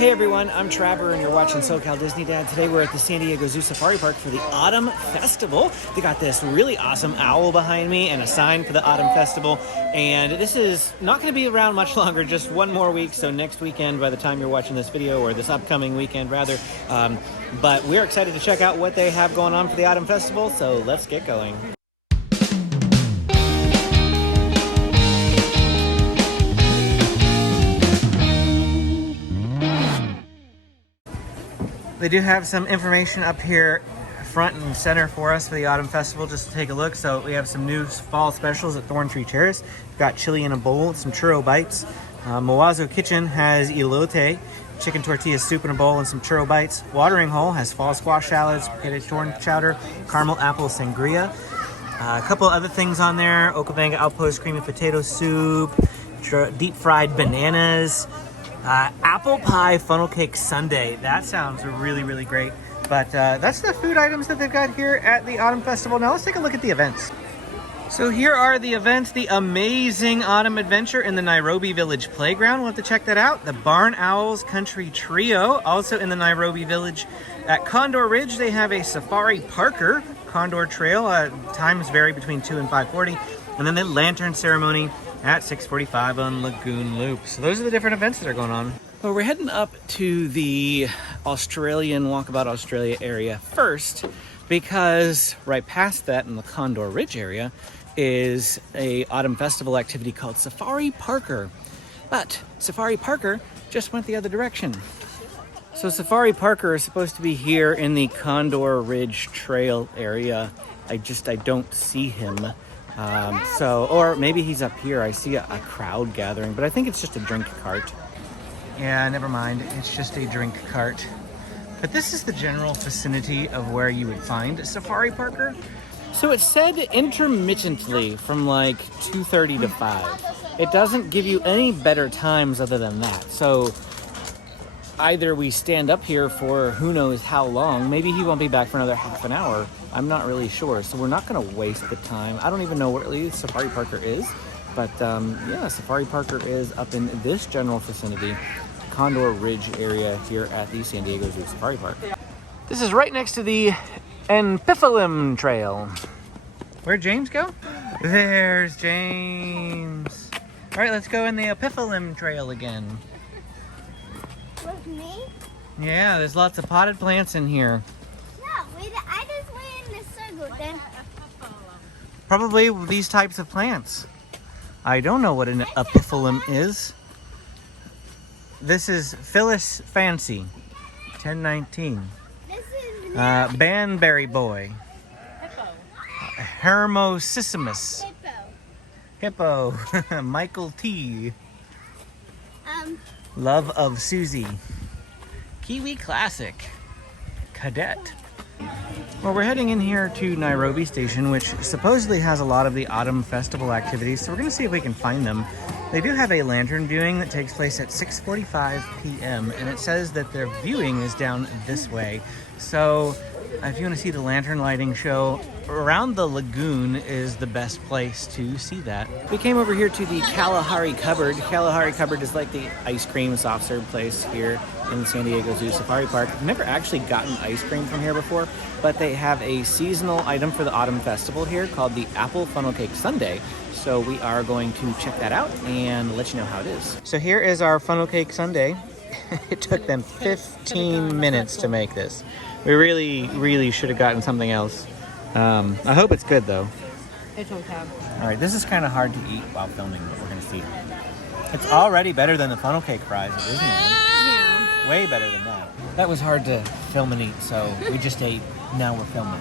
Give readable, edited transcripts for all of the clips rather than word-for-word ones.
Hey everyone, I'm Trevor and you're watching SoCal Disney Dad. Today we're at the San Diego Zoo Safari Park for the Autumn Festival. They got this really awesome owl behind me and a sign for the Autumn Festival. And this is not going to be around much longer, just one more week. So next weekend, by the time you're watching this video, or this upcoming weekend rather. But we're excited to check out what they have going on for the Autumn Festival. So let's get going. They do have some information up here front and center for us for the Autumn Festival, just to take a look. So we have some new fall specials at Thorn Tree Terrace. We've got chili in a bowl, some churro bites. Moazo Kitchen has elote, chicken tortilla soup in a bowl and some churro bites. Watering Hole has fall squash salads, spaghetti corn chowder, caramel apple sangria. A couple other things on there: Okabanga Outpost creamy potato soup, deep fried bananas, apple pie funnel cake sundae. That sounds really, really great. But that's the food items that they've got here at the Autumn Festival. Now let's take a look at the events. So here are the events: the amazing Autumn Adventure in the Nairobi Village Playground. We'll have to check that out. The Barn Owls Country Trio, also in the Nairobi Village. At Condor Ridge, they have a Safari Parker Condor Trail. Times vary between 2 and 5:40. And then the Lantern Ceremony at 6:45 on Lagoon Loop. So those are the different events that are going on. Well, we're heading up to the Australian Walkabout Australia area first, because right past that in the Condor Ridge area is a Autumn Festival activity called Safari Parker. But Safari Parker just went the other direction. So Safari Parker is supposed to be here in the Condor Ridge Trail area. I don't see him. Or maybe he's up here. I see a crowd gathering, but I think it's just a drink cart. Yeah, never mind. It's just a drink cart. But this is the general vicinity of where you would find Safari Parker. So it said intermittently from like 2:30 to 5. It doesn't give you any better times other than that. So either we stand up here for who knows how long. Maybe he won't be back for another half an hour. I'm not really sure. So we're not going to waste the time. I don't even know what really Safari Parker is. But yeah, Safari Parker is up in this general vicinity, Condor Ridge area here at the San Diego Zoo Safari Park. This is right next to the Empiphalim Trail. Where'd James go? There's James. All right, let's go in the Empiphalim Trail again. With me? Yeah, there's lots of potted plants in here. No, I just went in the circle then. Probably these types of plants. I don't know what an Empiphalim is. This is Phyllis Fancy, 1019. This is Banberry Boy. Hippo. Hermosissimus. Hippo. Hippo. Michael T. Love of Susie. Kiwi Classic. Cadet. Well, we're heading in here to Nairobi Station, which supposedly has a lot of the Autumn Festival activities, so we're going to see if we can find them. They do have a lantern viewing that takes place at 6:45 p.m., and it says that their viewing is down this way. So if you want to see the lantern lighting show, around the lagoon is the best place to see that. We came over here to the Kalahari Cupboard. Kalahari Cupboard is like the ice cream soft serve place here in the San Diego Zoo Safari Park. I've never actually gotten ice cream from here before, but they have a seasonal item for the Autumn Festival here called the Apple Funnel Cake Sundae. So we are going to check that out and let you know how it is. So here is our funnel cake sundae. It took them 15 minutes to make this. We really should have gotten something else. I hope it's good though. It's okay. All right, this is kind of hard to eat while filming, but we're gonna see. It's already better than the funnel cake fries at Disneyland. Yeah. Way better than that. That was hard to film and eat, so we just ate. Now we're filming.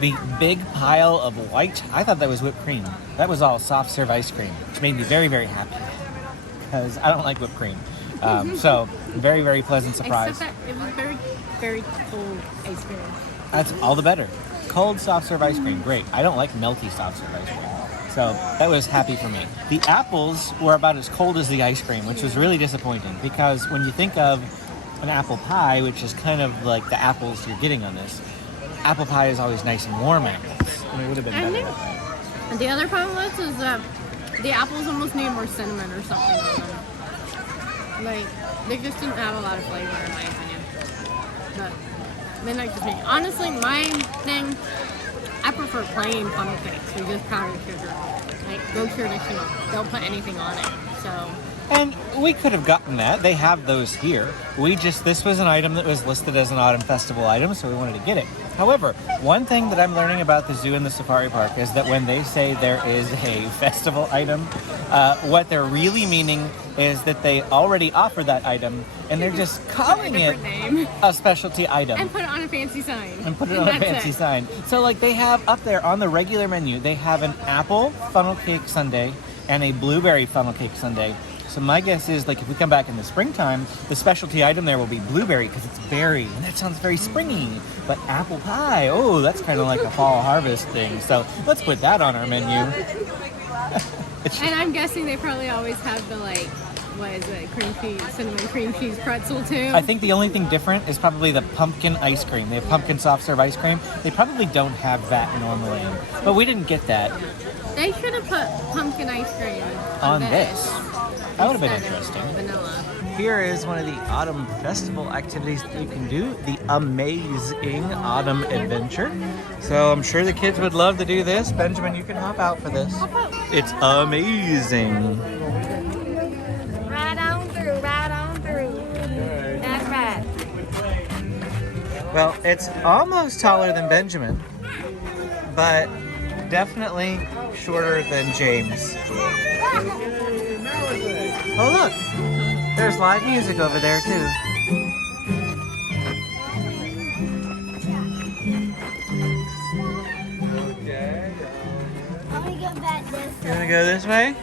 The big pile of white, I thought that was whipped cream. That was all soft serve ice cream, which made me very, very happy because I don't like whipped cream. So very pleasant surprise. Except that it was very, very cold ice cream. That's all the better. Cold soft serve ice cream, great. I don't like melty soft serve ice cream. So that was happy for me. The apples were about as cold as the ice cream, which was really disappointing because when you think of an apple pie, which is kind of like the apples you're getting on this, apple pie is always nice and warm apples. And it would have been better with that. And the other problem was is that the apples almost need more cinnamon or something on them. Like, they just didn't have a lot of flavor in my opinion. But midnight to me. Honestly, my thing, I prefer plain funnel cakes with just powdered sugar. Like, go traditional. Don't put anything on it. So, And we could have gotten that. They have those here. This was an item that was listed as an Autumn Festival item, so we wanted to get it. However, one thing that I'm learning about the zoo and the safari park is that when they say there is a festival item, what they're really meaning is that they already offer that item, and they're just calling it name. a specialty item. And put it on a fancy sign. Sign. So like they have up there on the regular menu, they have an apple funnel cake sundae and a blueberry funnel cake sundae. So my guess is, like, if we come back in the springtime, the specialty item there will be blueberry because it's berry, and that sounds very springy. But apple pie, oh, that's kind of like a fall harvest thing. So let's put that on our menu. And I'm guessing they probably always have the, like, what is it, cinnamon cream cheese pretzel too? I think the only thing different is probably the pumpkin ice cream. They have pumpkin soft serve ice cream. They probably don't have that normally, but we didn't get that. They should have put pumpkin ice cream on this. That would have been instead of interesting. Vanilla. Here is one of the Autumn Festival activities that you can do, the Amazing Autumn Adventure. So I'm sure the kids would love to do this. Benjamin, you can hop out for this. It's amazing. Right on through, right on through. That's right. Well, it's almost taller than Benjamin, but definitely shorter than James. Oh, look! There's live music over there, too. Let me go back this You way. wanna go this way?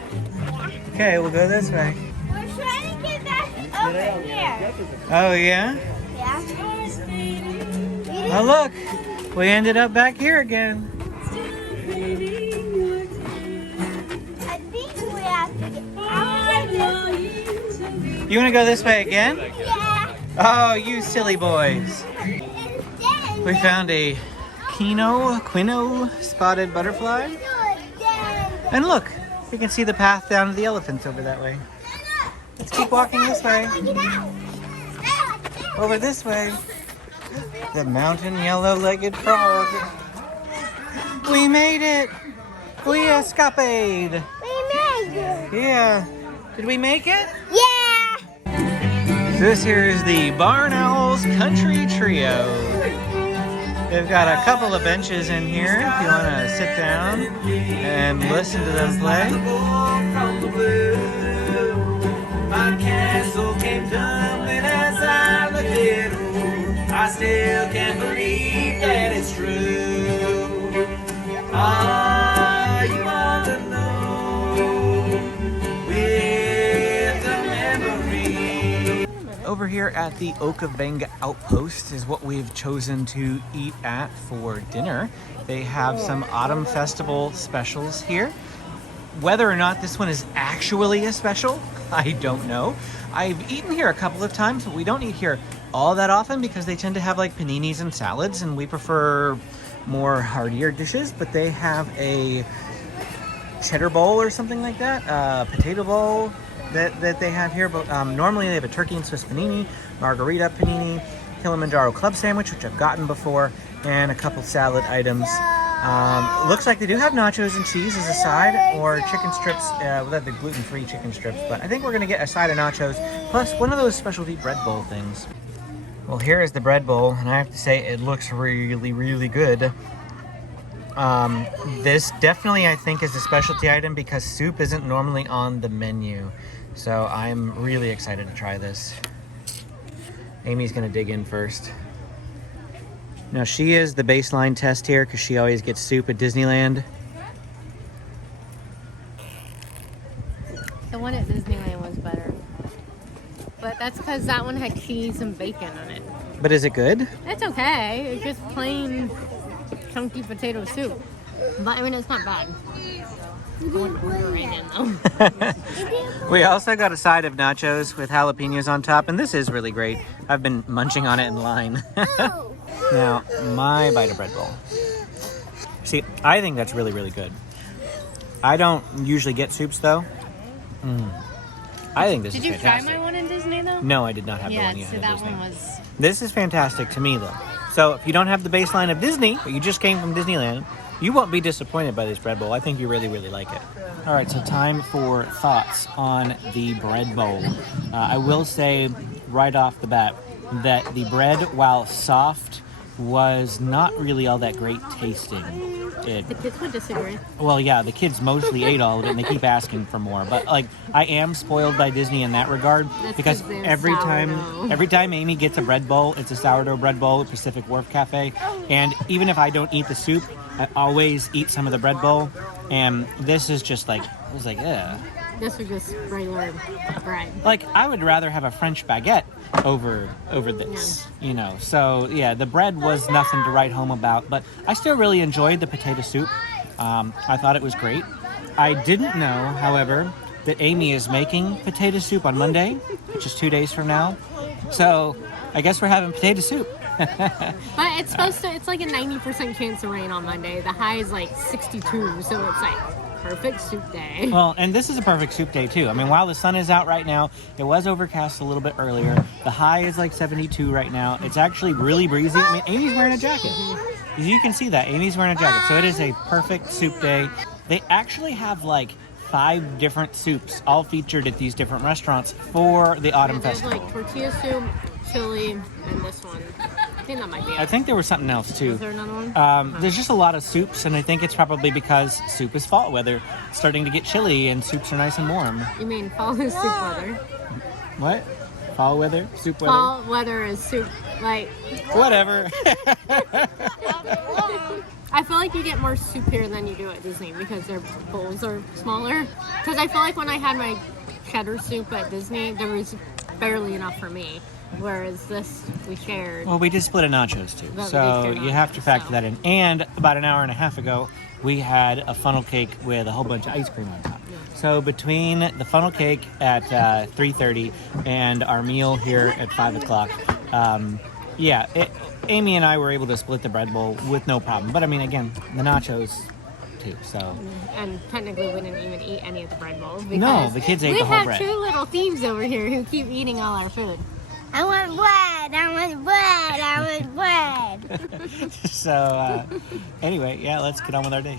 Okay, we'll go this way. We're trying to get back over here. Oh, yeah? Yeah. Oh, look! We ended up back here again. I think we have to get out. You wanna go this way again? Yeah. Oh, you silly boys. We found a quino spotted butterfly. And look, you can see the path down to the elephants over that way. Let's keep walking this way. Over this way. The mountain yellow-legged frog. We made it! We escaped! We made it. Yeah. Did we make it? Yeah. This here is the Barn Owls Country Trio. They've got a couple of benches in here if you want to sit down and listen to them play. My castle came tumbling as I looked at it. I still can't believe that it's true. Ah, you want to know with the memory. Over here at the Okavango Outpost is what we've chosen to eat at for dinner. They have some Autumn Festival specials here. Whether or not this one is actually a special, I don't know. I've eaten here a couple of times, but we don't eat here all that often because they tend to have like paninis and salads, and we prefer more heartier dishes. But they have a cheddar bowl or something like that, potato bowl that they have here. But normally they have a turkey and Swiss panini, margarita panini, Kilimanjaro club sandwich, which I've gotten before, and a couple salad items. Looks like they do have nachos and cheese as a side, or chicken strips, with the gluten-free chicken strips, but I think we're gonna get a side of nachos, plus one of those specialty bread bowl things. Well, here is the bread bowl, and I have to say it looks really, really good. This definitely, I think, is a specialty item because soup isn't normally on the menu. So I'm really excited to try this. Amy's gonna dig in first. Now she is the baseline test here because she always gets soup at Disneyland. The one at Disneyland was better. But that's because that one had cheese and bacon on it. But is it good? It's okay. It's just plain chunky potato soup. But I mean, it's not bad. I wouldn't order it again though. We also got a side of nachos with jalapenos on top, and this is really great. I've been munching on it in line. Now, my bite of bread bowl. See, I think that's really, really good. I don't usually get soups though. I think this Did is you fantastic. try my one in Disneyland? No, I did not have the Yeah, one you so had at that Disney. one was. This is fantastic to me, though. So if you don't have the baseline of Disney, but you just came from Disneyland, you won't be disappointed by this bread bowl. I think you really, really like it. All right, so time for thoughts on the bread bowl. I will say right off the bat that the bread, while soft, was not really all that great tasting. The kids would disagree. Well, yeah, the kids mostly ate all of it, and they keep asking for more. But like, I am spoiled by Disney in that regard because 'cause they're every sourdough. time Amy gets a bread bowl, it's a sourdough bread bowl at Pacific Wharf Cafe. And even if I don't eat the soup, I always eat some of the bread bowl. And this is just like, I was like, ugh. This was just regular bread. Like, I would rather have a French baguette over this, you know. So yeah, the bread was nothing to write home about, but I still really enjoyed the potato soup. I thought it was great. I didn't know, however, that Amy is making potato soup on Monday, which is 2 days from now. So I guess we're having potato soup. But it's supposed to. It's like a 90% chance of rain on Monday. The high is like 62, so it's like perfect soup day. Well, and this is a perfect soup day too. I mean, while the sun is out right now, it was overcast a little bit earlier. The high is like 72 right now. It's actually really breezy. I mean, Amy's wearing a jacket. You can see that. Amy's wearing a jacket. So it is a perfect soup day. They actually have like 5 different soups all featured at these different restaurants for the Autumn There's Festival. like tortilla soup, chili, and this one. I think that might be it. I think there was something else too. Is there another one? There's just a lot of soups, and I think it's probably because soup is fall weather. It's starting to get chilly, and soups are nice and warm. You mean fall is soup weather? What? Fall weather? Soup weather? Fall weather is soup. Like, Whatever. I feel like you get more soup here than you do at Disney because their bowls are smaller. Because I feel like when I had my cheddar soup at Disney, there was barely enough for me. Whereas this, we shared. Well, we did split a nachos too, But we so did share you have to nachos, factor so. that in. And about an hour and a half ago, we had a funnel cake with a whole bunch of ice cream on top. So between the funnel cake at 3:30 and our meal here at 5 o'clock, Amy and I were able to split the bread bowl with no problem. But I mean, again, the nachos too. So And technically, we didn't even eat any of the bread bowls. no, because the kids ate the whole We bread. have 2 little thieves over here who keep eating all our food. I want bread. I want bread. I want bread. So anyway, yeah, let's get on with our day.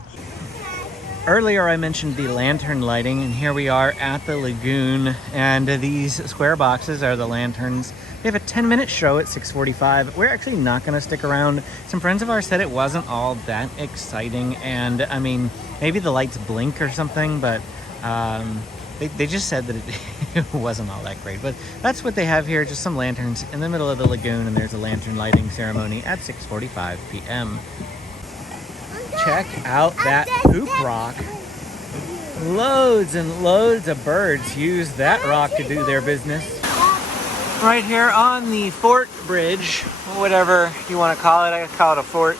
Earlier I mentioned the lantern lighting, and here we are at the lagoon, and these square boxes are the lanterns. They have a 10-minute show at 6:45. We're actually not going to stick around. Some friends of ours said it wasn't all that exciting, and I mean, maybe the lights blink or something, but they just said that it wasn't all that great. But that's what they have here, just some lanterns in the middle of the lagoon, and there's a lantern lighting ceremony at 6:45 p.m. Check out that poop rock. Loads and loads of birds use that rock to do their business. Right here on the fort bridge, whatever you want to call it, I call it a fort.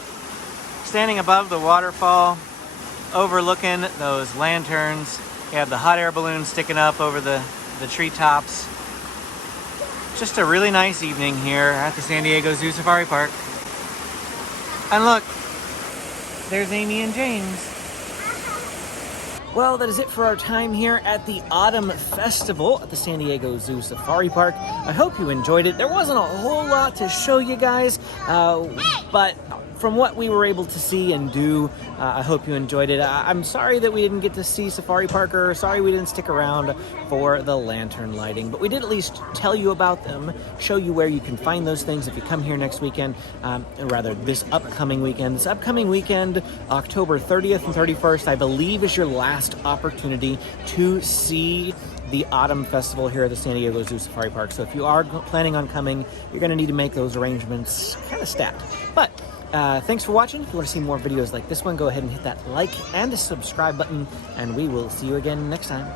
Standing above the waterfall, overlooking those lanterns. You have the hot air balloon sticking up over the treetops. Just a really nice evening here at the San Diego Zoo Safari Park. And look, there's Amy and James. Well, that is it for our time here at the Autumn Festival at the San Diego Zoo Safari Park. I hope you enjoyed it. There wasn't a whole lot to show you guys, but from what we were able to see and do, I hope you enjoyed it. I'm sorry that we didn't get to see Safari Parker. Sorry we didn't stick around for the lantern lighting, but we did at least tell you about them, show you where you can find those things if you come here next weekend, this upcoming weekend. This upcoming weekend, October 30th and 31st, I believe is your last opportunity to see the Autumn Festival here at the San Diego Zoo Safari Park. So if you are planning on coming, you're going to need to make those arrangements kind of stacked. But thanks for watching. If you want to see more videos like this one, go ahead and hit that like and subscribe button, and we will see you again next time.